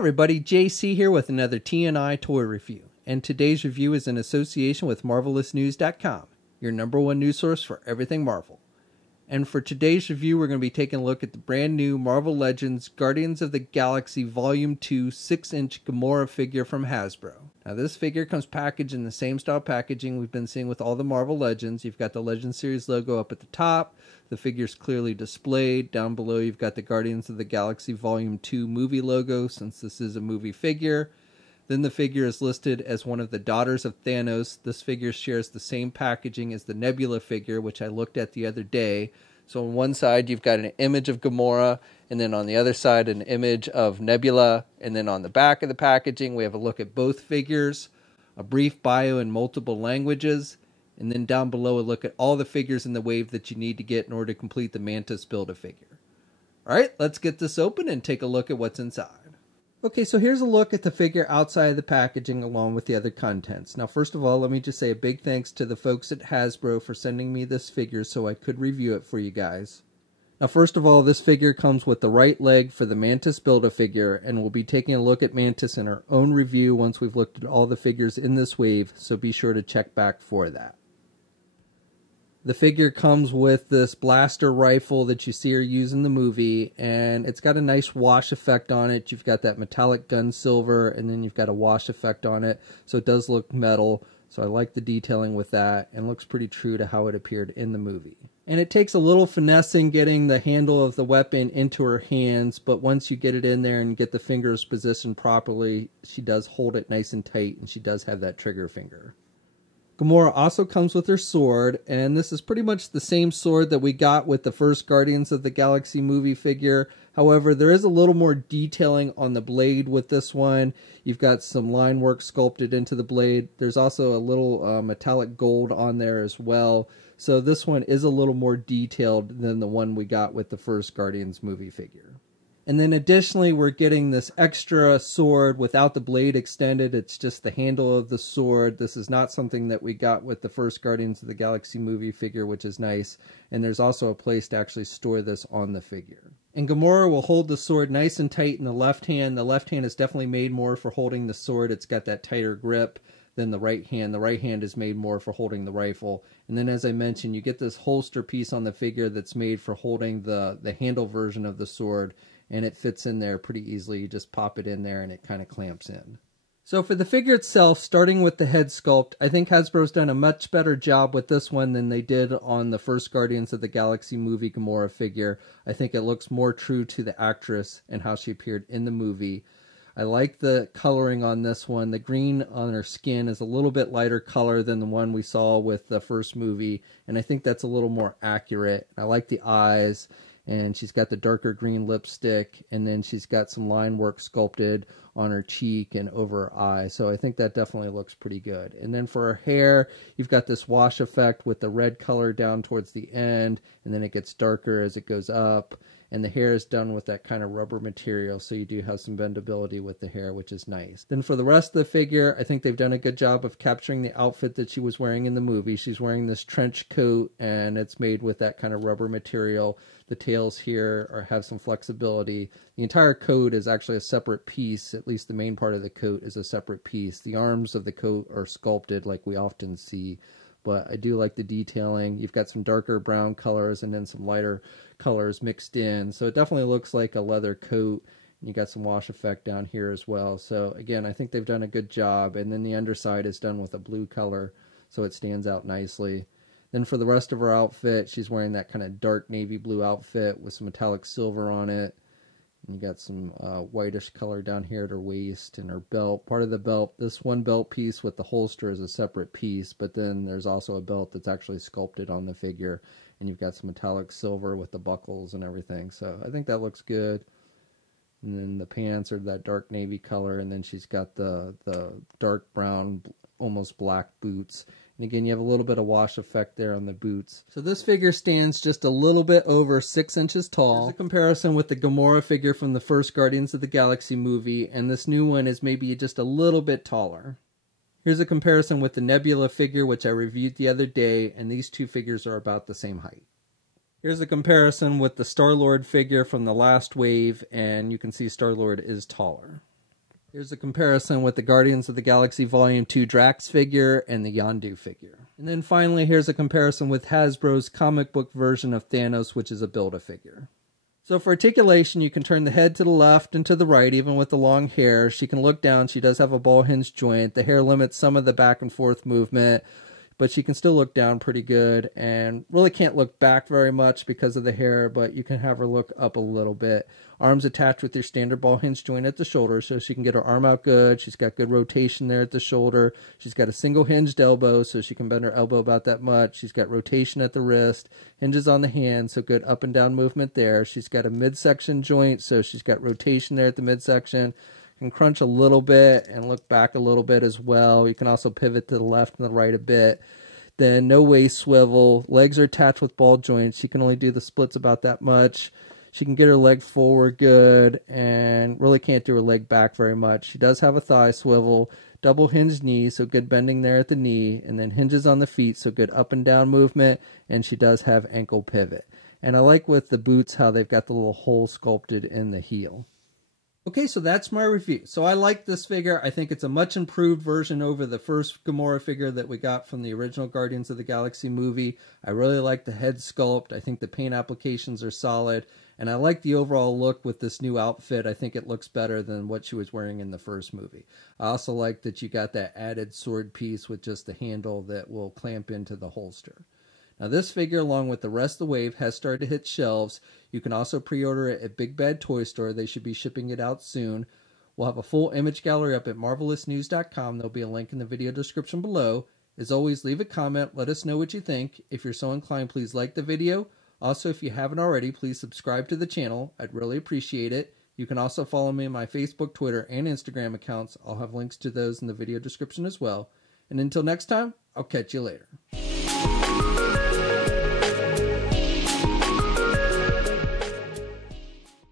everybody, JC here with another TNI toy review, and today's review is in association with MarvelousNews.com, your #1 news source for everything Marvel. And for today's review, we're going to be taking a look at the brand new Marvel Legends Guardians of the Galaxy Volume 2 6-inch Gamora figure from Hasbro. Now this figure comes packaged in the same style packaging we've been seeing with all the Marvel Legends. You've got the Legends series logo up at the top, the figure's clearly displayed. Down below you've got the Guardians of the Galaxy Volume 2 movie logo, since this is a movie figure. Then the figure is listed as one of the daughters of Thanos. This figure shares the same packaging as the Nebula figure, which I looked at the other day. So on one side you've got an image of Gamora, and then on the other side an image of Nebula, and then on the back of the packaging we have a look at both figures, a brief bio in multiple languages, and then down below a look at all the figures in the wave that you need to get in order to complete the Mantis Build-A-Figure. Alright, let's get this open and take a look at what's inside. Okay, so here's a look at the figure outside of the packaging along with the other contents. Now, first of all, let me just say a big thanks to the folks at Hasbro for sending me this figure so I could review it for you guys. Now, first of all, this figure comes with the right leg for the Mantis Build-A-Figure, and we'll be taking a look at Mantis in our own review once we've looked at all the figures in this wave, so be sure to check back for that. The figure comes with this blaster rifle that you see her use in the movie, and it's got a nice wash effect on it. You've got that metallic gun silver, and then you've got a wash effect on it, so it does look metal. So I like the detailing with that, and looks pretty true to how it appeared in the movie. And it takes a little finessing getting the handle of the weapon into her hands, but once you get it in there and get the fingers positioned properly, she does hold it nice and tight, and she does have that trigger finger. Gamora also comes with her sword, and this is pretty much the same sword that we got with the first Guardians of the Galaxy movie figure. However, there is a little more detailing on the blade with this one. You've got some line work sculpted into the blade. There's also a little metallic gold on there as well. So this one is a little more detailed than the one we got with the first Guardians movie figure. And then additionally, we're getting this extra sword without the blade extended. It's just the handle of the sword. This is not something that we got with the first Guardians of the Galaxy movie figure, which is nice. And there's also a place to actually store this on the figure. And Gamora will hold the sword nice and tight in the left hand. The left hand is definitely made more for holding the sword. It's got that tighter grip than the right hand. The right hand is made more for holding the rifle. And then, as I mentioned, you get this holster piece on the figure that's made for holding the handle version of the sword. And it fits in there pretty easily. You just pop it in there and it kind of clamps in. So for the figure itself, starting with the head sculpt, I think Hasbro's done a much better job with this one than they did on the first Guardians of the Galaxy movie Gamora figure. I think it looks more true to the actress and how she appeared in the movie. I like the coloring on this one. The green on her skin is a little bit lighter color than the one we saw with the first movie, and I think that's a little more accurate. I like the eyes. And she's got the darker green lipstick, and then she's got some line work sculpted on her cheek and over her eye. So I think that definitely looks pretty good. And then for her hair, you've got this wash effect with the red color down towards the end, and then it gets darker as it goes up. And the hair is done with that kind of rubber material, so you do have some bendability with the hair, which is nice. Then for the rest of the figure, I think they've done a good job of capturing the outfit that she was wearing in the movie. She's wearing this trench coat, and it's made with that kind of rubber material. The tails here have some flexibility. The entire coat is actually a separate piece. At least the main part of the coat is a separate piece. The arms of the coat are sculpted like we often see, but I do like the detailing. You've got some darker brown colors and then some lighter colors mixed in. So it definitely looks like a leather coat. You got some wash effect down here as well. So again, I think they've done a good job. And then the underside is done with a blue color, so it stands out nicely. Then for the rest of her outfit, she's wearing that kind of dark navy blue outfit with some metallic silver on it. And you got some whitish color down here at her waist and her belt. Part of the belt, this one belt piece with the holster is a separate piece, but then there's also a belt that's actually sculpted on the figure. And you've got some metallic silver with the buckles and everything. So I think that looks good. And then the pants are that dark navy color, and then she's got the dark brown, almost black boots. And again, you have a little bit of wash effect there on the boots. So this figure stands just a little bit over 6 inches tall. Here's a comparison with the Gamora figure from the first Guardians of the Galaxy movie, and this new one is maybe just a little bit taller. Here's a comparison with the Nebula figure, which I reviewed the other day, and these two figures are about the same height. Here's a comparison with the Star-Lord figure from the last wave, and you can see Star-Lord is taller. Here's a comparison with the Guardians of the Galaxy Volume 2 Drax figure and the Yondu figure. And then finally, here's a comparison with Hasbro's comic book version of Thanos, which is a Build-A-Figure. So for articulation, you can turn the head to the left and to the right, even with the long hair. She can look down. She does have a ball hinge joint. The hair limits some of the back and forth movement, but she can still look down pretty good and really can't look back very much because of the hair, but you can have her look up a little bit. Arms attached with your standard ball hinge joint at the shoulder, so she can get her arm out good. She's got good rotation there at the shoulder. She's got a single hinged elbow, so she can bend her elbow about that much. She's got rotation at the wrist, hinges on the hand, so good up and down movement there. She's got a midsection joint, so she's got rotation there at the midsection. Can crunch a little bit and look back a little bit as well. You can also pivot to the left and the right a bit. Then no waist swivel. Legs are attached with ball joints. She can only do the splits about that much. She can get her leg forward good and really can't do her leg back very much. She does have a thigh swivel, double hinged knee, so good bending there at the knee, and then hinges on the feet, so good up and down movement, and she does have ankle pivot. And I like with the boots how they've got the little hole sculpted in the heel. Okay, so that's my review. So I like this figure. I think it's a much improved version over the first Gamora figure that we got from the original Guardians of the Galaxy movie. I really like the head sculpt. I think the paint applications are solid. And I like the overall look with this new outfit. I think it looks better than what she was wearing in the first movie. I also like that you got that added sword piece with just the handle that will clamp into the holster. Now this figure, along with the rest of the wave, has started to hit shelves. You can also pre-order it at Big Bad Toy Store. They should be shipping it out soon. We'll have a full image gallery up at marvelousnews.com. There'll be a link in the video description below. As always, leave a comment. Let us know what you think. If you're so inclined, please like the video. Also, if you haven't already, please subscribe to the channel. I'd really appreciate it. You can also follow me on my Facebook, Twitter, and Instagram accounts. I'll have links to those in the video description as well. And until next time, I'll catch you later.